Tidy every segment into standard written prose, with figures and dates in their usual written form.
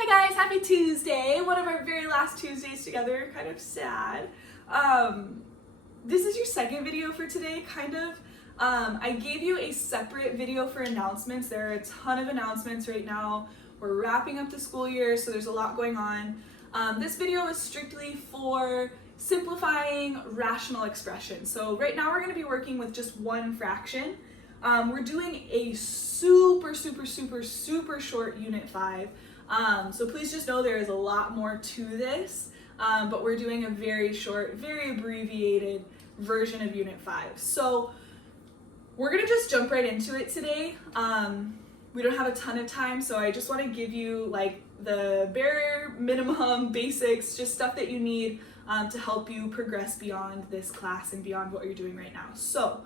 Hi guys, happy Tuesday. One of our very last Tuesdays together, kind of sad. This is your second video for today, kind of. I gave you a separate video for announcements. There are a ton of announcements right now. We're wrapping up the school year, so there's a lot going on. This video is strictly for simplifying rational expression. So right now we're going to be working with just one fraction. We're doing a super short Unit 5. So please just know there is a lot more to this, but we're doing a very short, very abbreviated version of Unit 5. So we're gonna just jump right into it today. We don't have a ton of time, so I just wanna give you like the bare minimum basics, just stuff that you need to help you progress beyond this class and beyond what you're doing right now. So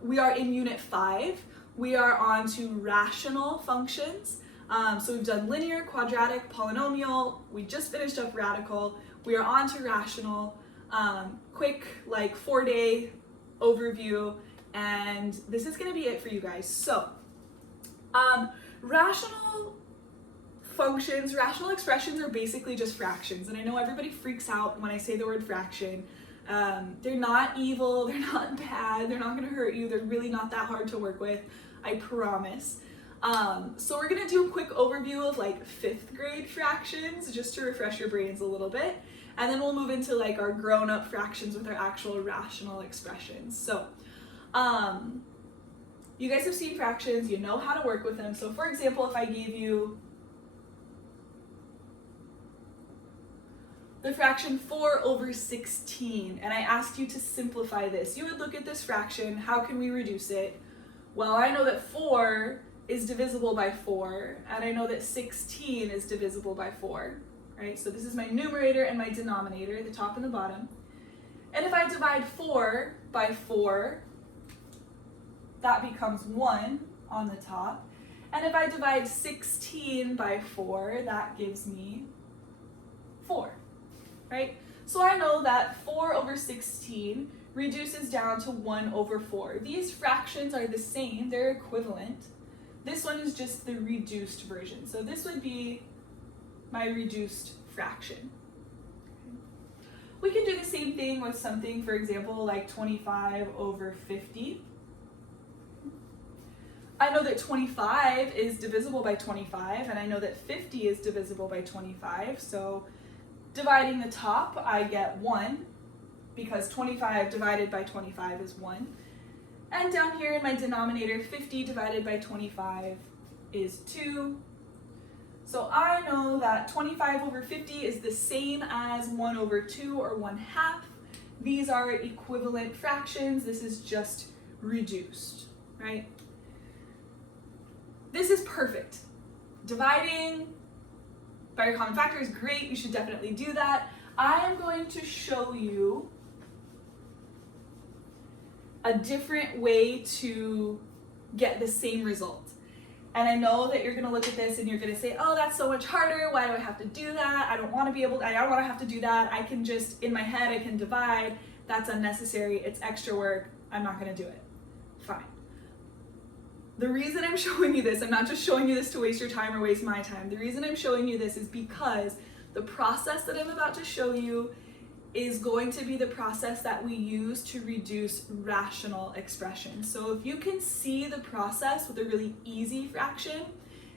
we are in Unit 5. We are on to rational functions. So we've done linear, quadratic, polynomial. We just finished up radical. We are on to rational. Quick, like 4-day overview, and this is gonna be it for you guys. So, rational functions, rational expressions are basically just fractions. And I know everybody freaks out when I say the word fraction. They're not evil, they're not bad, they're not gonna hurt you, they're really not that hard to work with, I promise. So we're gonna do a quick overview of like 5th grade fractions, just to refresh your brains a little bit. And then we'll move into like our grown-up fractions with our actual rational expressions. So, you guys have seen fractions, you know how to work with them. So for example, if I gave you the fraction 4/16, and I asked you to simplify this, you would look at this fraction, how can we reduce it? Well, I know that 4 is divisible by 4, and I know that 16 is divisible by 4, right? So this is my numerator and my denominator, the top and the bottom. And if I divide 4 by 4, that becomes 1 on the top. And if I divide 16 by 4, that gives me 4, right? So I know that 4/16 reduces down to 1/4. These fractions are the same, they're equivalent. This one is just the reduced version. So this would be my reduced fraction. We can do the same thing with something, for example, like 25/50. I know that 25 is divisible by 25, and I know that 50 is divisible by 25. So dividing the top, I get 1, because 25 divided by 25 is 1. And down here in my denominator, 50 divided by 25 is 2. So I know that 25/50 is the same as 1/2 or 1/2. These are equivalent fractions. This is just reduced, right? This is perfect. Dividing by your common factor is great. You should definitely do that. I am going to show you a different way to get the same result. And I know that you're gonna look at this and you're gonna say, oh, that's so much harder, why do I have to do that? I don't wanna have to do that. I can just, in my head, I can divide. That's unnecessary, it's extra work, I'm not gonna do it. Fine. The reason I'm showing you this, I'm not just showing you this to waste your time or waste my time. The reason I'm showing you this is because the process that I'm about to show you is going to be the process that we use to reduce rational expressions. So if you can see the process with a really easy fraction,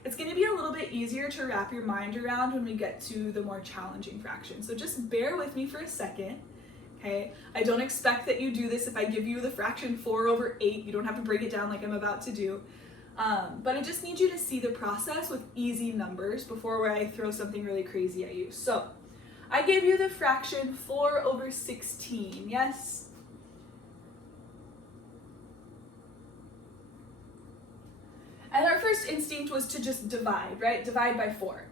it's going to be a little bit easier to wrap your mind around when we get to the more challenging fractions. So just bear with me for a second, okay? I don't expect that you do this if I give you the fraction 4/8. You don't have to break it down like I'm about to do. But I just need you to see the process with easy numbers before I throw something really crazy at you. So I gave you the fraction 4/16, yes? And our first instinct was to just divide, right? Divide by 4.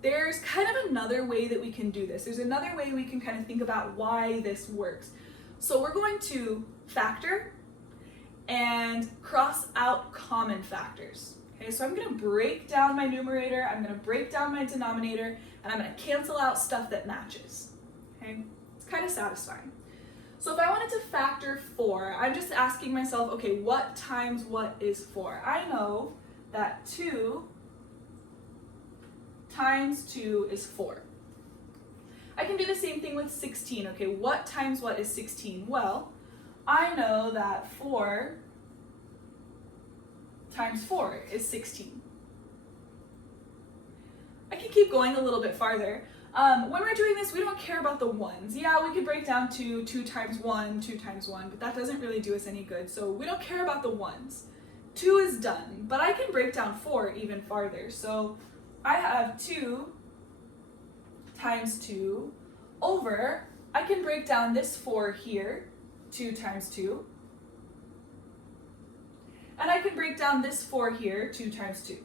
There's kind of another way that we can do this. There's another way we can kind of think about why this works. So we're going to factor and cross out common factors. Okay, so I'm gonna break down my numerator, I'm gonna break down my denominator, and I'm gonna cancel out stuff that matches. Okay, it's kind of satisfying. So if I wanted to factor 4, I'm just asking myself, okay, what times what is 4? I know that 2 times 2 is 4. I can do the same thing with 16. Okay, what times what is 16? Well, I know that 4 times 4 is 16. I can keep going a little bit farther. When we're doing this, we don't care about the ones. Yeah, we could break down to 2 times 1, 2 times 1, but that doesn't really do us any good, so we don't care about the ones. 2 is done, but I can break down 4 even farther. So I have 2 times 2 over, I can break down this 4 here, 2 times 2. And I can break down this 4 here, 2 times 2. Okay.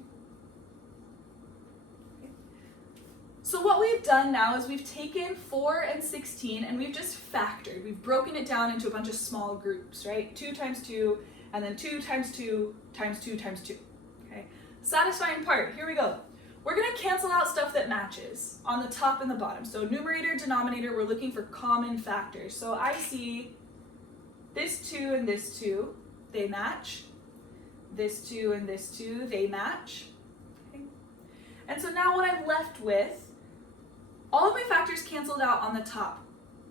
So what we've done now is we've taken 4 and 16 and we've just factored. We've broken it down into a bunch of small groups, right? 2 times 2, and then 2 times 2 times 2 times 2. Okay. Satisfying part, here we go. We're going to cancel out stuff that matches on the top and the bottom. So numerator, denominator, we're looking for common factors. So I see this 2 and this 2, they match. This 2 and this 2, they match. Okay. And so now what I'm left with, all of my factors canceled out on the top.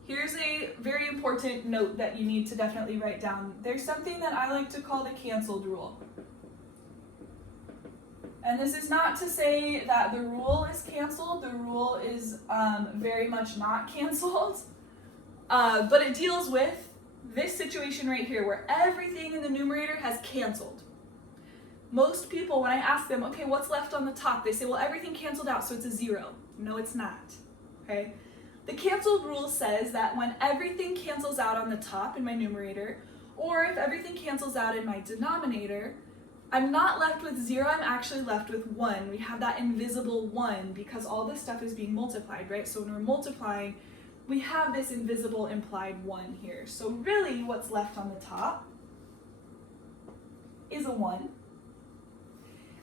Here's a very important note that you need to definitely write down. There's something that I like to call the canceled rule. And this is not to say that the rule is canceled. The rule is very much not canceled. But it deals with this situation right here where everything in the numerator has canceled. Most people, when I ask them, okay, what's left on the top? They say, well, everything canceled out, so it's a 0. No, it's not. Okay? The canceled rule says that when everything cancels out on the top in my numerator, or if everything cancels out in my denominator, I'm not left with 0, I'm actually left with 1. We have that invisible 1 because all this stuff is being multiplied, right? So when we're multiplying, we have this invisible implied 1 here. So really what's left on the top is a 1.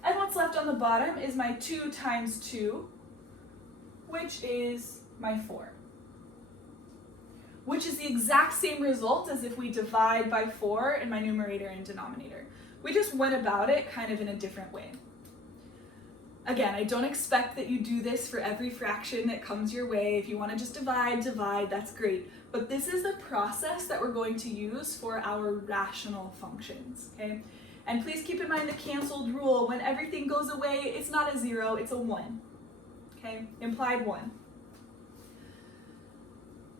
And what's left on the bottom is my 2 times 2, which is my 4. Which is the exact same result as if we divide by 4 in my numerator and denominator. We just went about it kind of in a different way. Again, I don't expect that you do this for every fraction that comes your way. If you want to just divide, that's great. But this is the process that we're going to use for our rational functions, okay? And please keep in mind the canceled rule. When everything goes away, it's not a 0, it's a 1, okay? Implied 1.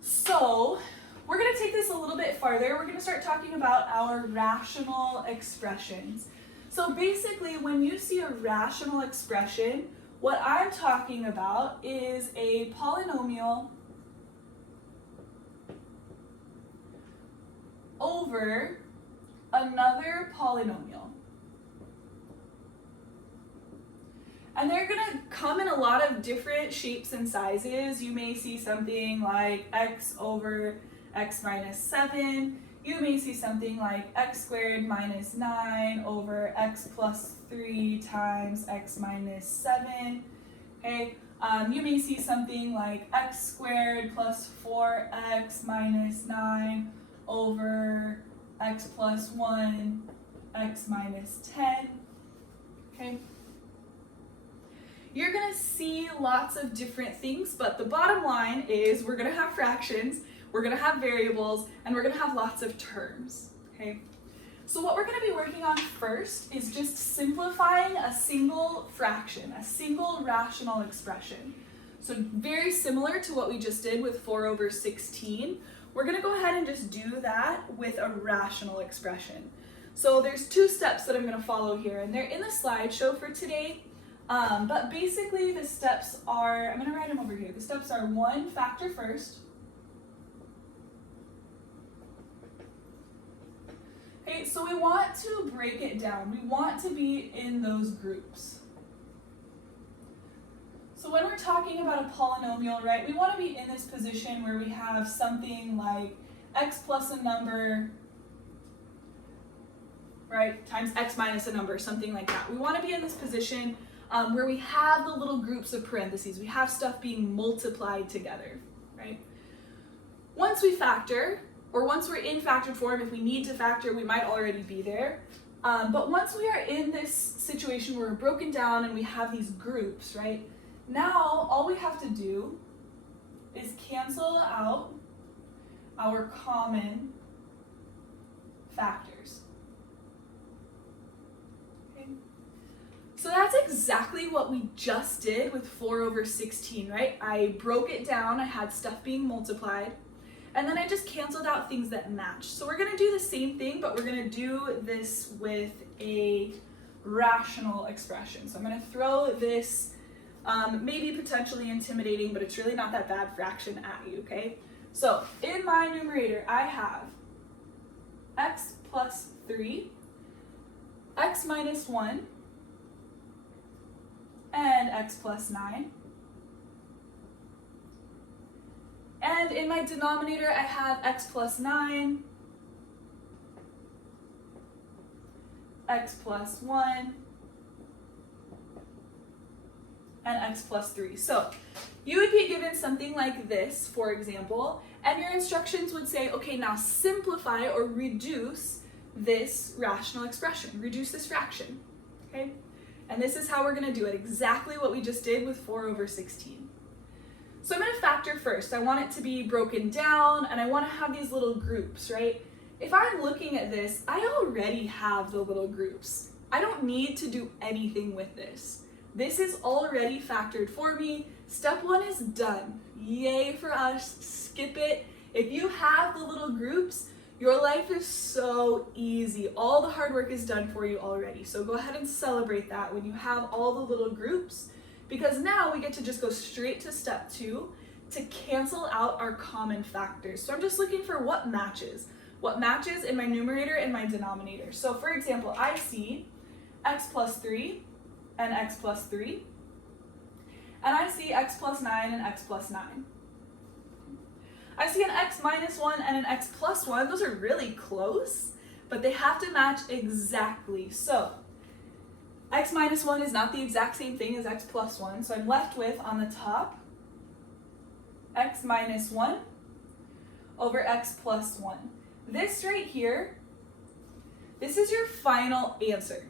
So, we're going to take this a little bit farther. We're going to start talking about our rational expressions. So basically, when you see a rational expression, what I'm talking about is a polynomial over another polynomial. And they're going to come in a lot of different shapes and sizes. You may see something like x over x minus 7. You may see something like x squared minus 9 over x plus 3 times x minus 7. Okay. You may see something like x squared plus 4x minus 9 over x plus 1, x minus 10. Okay. You're going to see lots of different things, but the bottom line is we're going to have fractions, we're going to have variables, and we're going to have lots of terms, okay? So what we're going to be working on first is just simplifying a single fraction, a single rational expression. So very similar to what we just did with 4 over 16, we're going to go ahead and just do that with a rational expression. So there's 2 steps that I'm going to follow here, and they're in the slideshow for today. But basically the steps are, I'm going to write them over here. The steps are 1, factor first. Okay, so we want to break it down. We want to be in those groups. So when we're talking about a polynomial, right, we want to be in this position where we have something like x plus a number, right, times x minus a number, something like that. We want to be in this position where we have the little groups of parentheses. We have stuff being multiplied together, right? Once we factor, or once we're in factored form, if we need to factor, we might already be there. But once we are in this situation where we're broken down and we have these groups, right? Now, all we have to do is cancel out our common factors. Okay. So that's exactly what we just did with 4 over 16, right? I broke it down, I had stuff being multiplied, and then I just canceled out things that match. So we're gonna do the same thing, but we're gonna do this with a rational expression. So I'm gonna throw this maybe potentially intimidating, but it's really not that bad fraction at you, okay? So in my numerator, I have x plus 3, x minus 1, and x plus 9. And in my denominator, I have x plus 9, x plus 1, and x plus 3. So you would be given something like this, for example, and your instructions would say, okay, now simplify or reduce this rational expression, reduce this fraction, okay? And this is how we're gonna do it, exactly what we just did with 4 over 16. So I'm gonna factor first. I want it to be broken down, and I wanna have these little groups, right? If I'm looking at this, I already have the little groups. I don't need to do anything with this. This is already factored for me. Step 1 is done. Yay for us, skip it. If you have the little groups, your life is so easy. All the hard work is done for you already. So go ahead and celebrate that when you have all the little groups, because now we get to just go straight to step 2 to cancel out our common factors. So I'm just looking for what matches in my numerator and my denominator. So for example, I see x plus 3 and x plus 3, and I see x plus 9 and x plus 9. I see an x minus 1 and an x plus 1. Those are really close, but they have to match exactly. So x minus 1 is not the exact same thing as x plus 1, so I'm left with, on the top, x minus 1 over x plus 1. This right here, this is your final answer.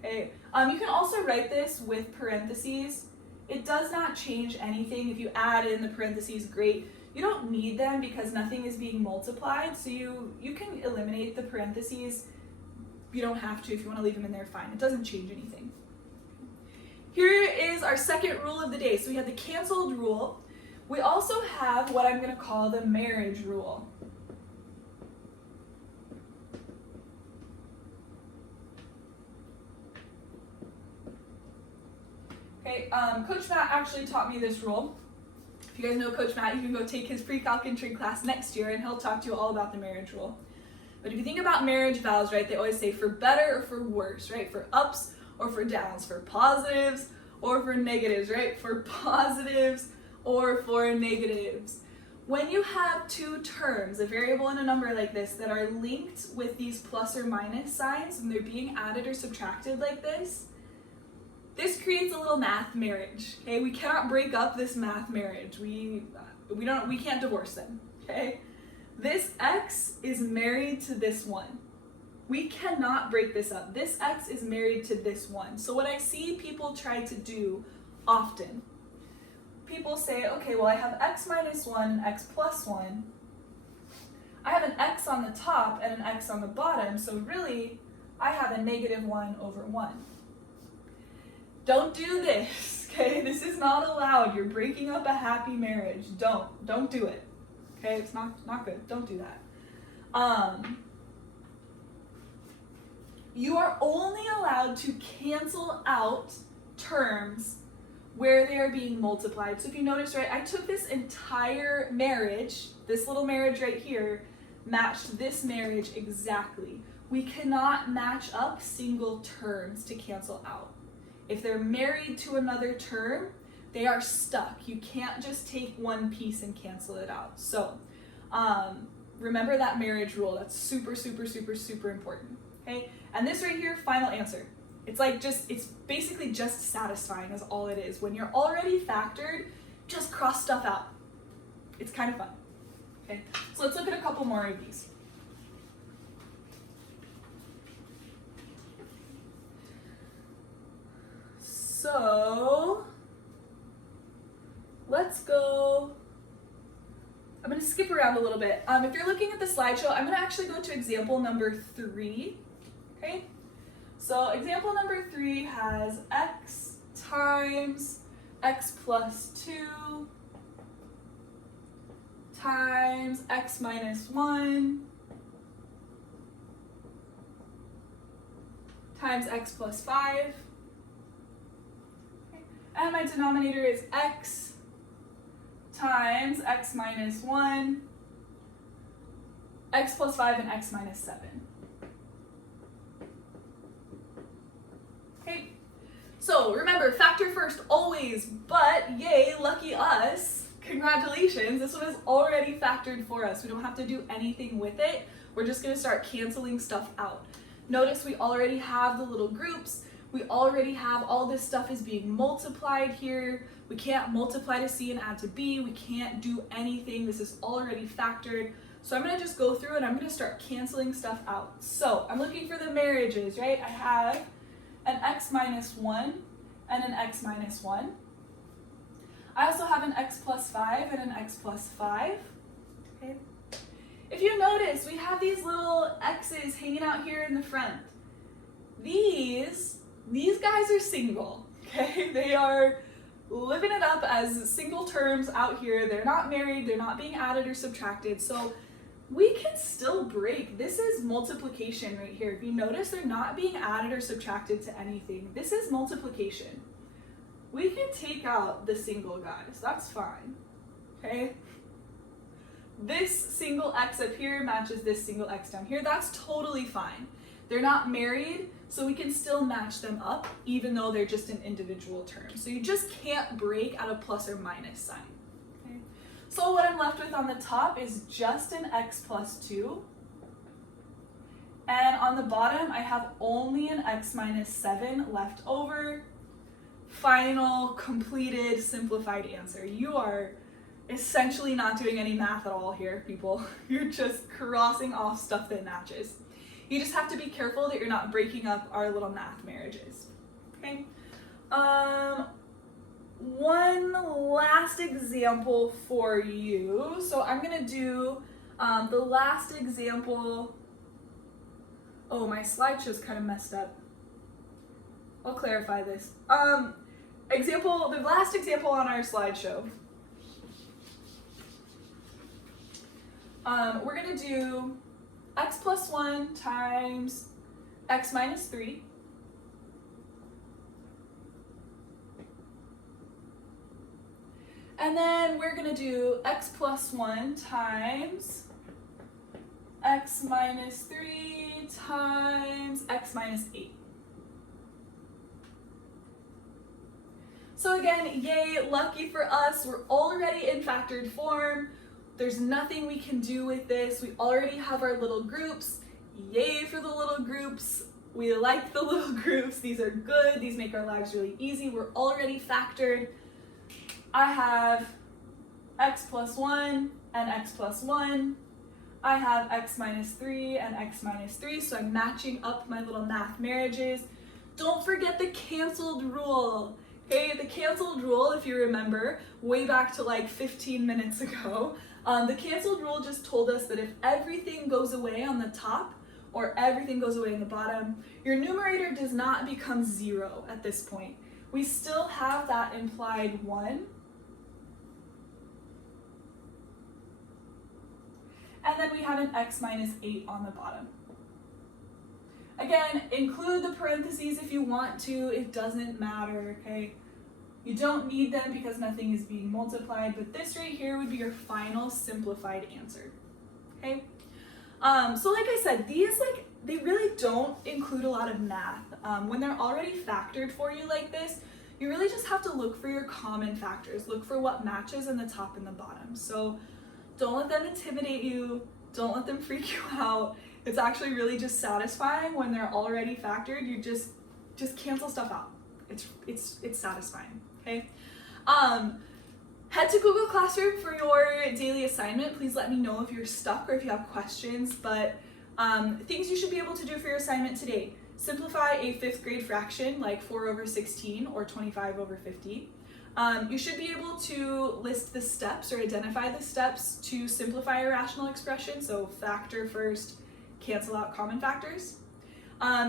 Okay. You can also write this with parentheses. It does not change anything. If you add in the parentheses, great. You don't need them because nothing is being multiplied, so you can eliminate the parentheses. You don't have to. If you want to leave them in there, fine. It doesn't change anything. Here is our second rule of the day. So we have the canceled rule. We also have what I'm going to call the marriage rule. Okay, Coach Matt actually taught me this rule. If you guys know Coach Matt, you can go take his pre-calc and trig class next year and he'll talk to you all about the marriage rule. But if you think about marriage vows, right, they always say for better or for worse, right? For ups or for downs, for positives or for negatives, right? For positives or for negatives. When you have two terms, a variable and a number like this, that are linked with these plus or minus signs, and they're being added or subtracted like this creates a little math marriage, okay? We cannot break up this math marriage. We can't divorce them, okay? This x is married to this one. We cannot break this up. This x is married to this one. So what I see people try to do often, people say, okay, well, I have x minus 1 and x plus 1. I have an x on the top and an x on the bottom, so really, I have a negative 1 over 1. Don't do this, okay? This is not allowed. You're breaking up a happy marriage. Don't do it, okay? It's not good. Don't do that. You are only allowed to cancel out terms where they are being multiplied. So if you notice, right, I took this entire marriage, this little marriage right here, matched this marriage exactly. We cannot match up single terms to cancel out. If they're married to another term, they are stuck. You can't just take one piece and cancel it out. So remember that marriage rule. That's super, super, super, super important, okay? And this right here, final answer. It's basically just satisfying is all it is. When you're already factored, just cross stuff out. It's kind of fun, okay? So let's look at a couple more of these. So let's go, I'm gonna skip around a little bit. If you're looking at the slideshow, I'm gonna actually go to example number 3, okay? So example number 3 has x times x plus 2 times x minus 1 times x plus 5. Okay. And my denominator is x times x minus 1, x plus 5, and x minus 7. Okay, so remember, factor first always, but yay, lucky us, congratulations, this one is already factored for us. We don't have to do anything with it. We're just gonna start canceling stuff out. Notice we already have the little groups. We already have all this stuff is being multiplied here. We can't multiply to C and add to B. We can't do anything. This is already factored. So I'm gonna just go through and I'm gonna start canceling stuff out. So I'm looking for the marriages, right? I have an x minus 1 and an x minus 1. I also have an x plus 5 and an x plus 5. Okay. If you notice, we have these little x's hanging out here in the front. These guys are single, okay? They are living it up as single terms out here. They're not married, they're not being added or subtracted, so we can still break. This is multiplication right here. If you notice, they're not being added or subtracted to anything. This is multiplication. We can take out the single guys, that's fine, okay? This single x up here matches this single x down here, that's totally fine. They're not married, so we can still match them up even though they're just an individual term. So you just can't break at a plus or minus sign. Okay? So what I'm left with on the top is just an x plus 2. And on the bottom, I have only an x minus 7 left over. Final, completed, simplified answer. You are essentially not doing any math at all here, people. You're just crossing off stuff that matches. You just have to be careful that you're not breaking up our little math marriages, okay? One last example for you. So I'm gonna do the last example. Oh, my slideshow's kind of messed up. I'll clarify this. The last example on our slideshow. We're gonna do x plus 1 times x minus 3. And then we're going to do x plus 1 times x minus 3 times x minus 8. So again, yay, lucky for us, we're already in factored form. There's nothing we can do with this. We already have our little groups. Yay for the little groups. We like the little groups. These are good. These make our lives really easy. We're already factored. I have x plus 1 and x plus 1. I have x minus 3 and x minus 3, so I'm matching up my little math marriages. Don't forget the canceled rule. Okay, the canceled rule, if you remember, way back to like 15 minutes ago, the canceled rule just told us that if everything goes away on the top or everything goes away in the bottom, your numerator does not become 0 at this point. We still have that implied 1. And then we have an x minus 8 on the bottom. Again, include the parentheses if you want to, it doesn't matter, okay? You don't need them because nothing is being multiplied, but this right here would be your final simplified answer, okay? So like I said, these they really don't include a lot of math. When they're already factored for you like this, you really just have to look for your common factors. Look for what matches in the top and the bottom. So don't let them intimidate you. Don't let them freak you out. It's actually really just satisfying when they're already factored. You just cancel stuff out. It's satisfying, okay? Head to Google Classroom for your daily assignment. Please let me know if you're stuck or if you have questions, but things you should be able to do for your assignment today. Simplify a 5th grade fraction like 4/16 or 25/50. You should be able to list the steps or identify the steps to simplify a rational expression, so factor first, cancel out common factors.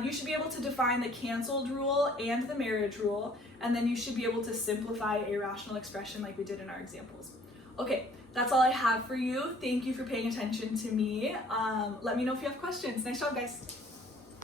You should be able to define the canceled rule and the marriage rule, and then you should be able to simplify a rational expression like we did in our examples. Okay, that's all I have for you. Thank you for paying attention to me. Let me know if you have questions. Nice job, guys.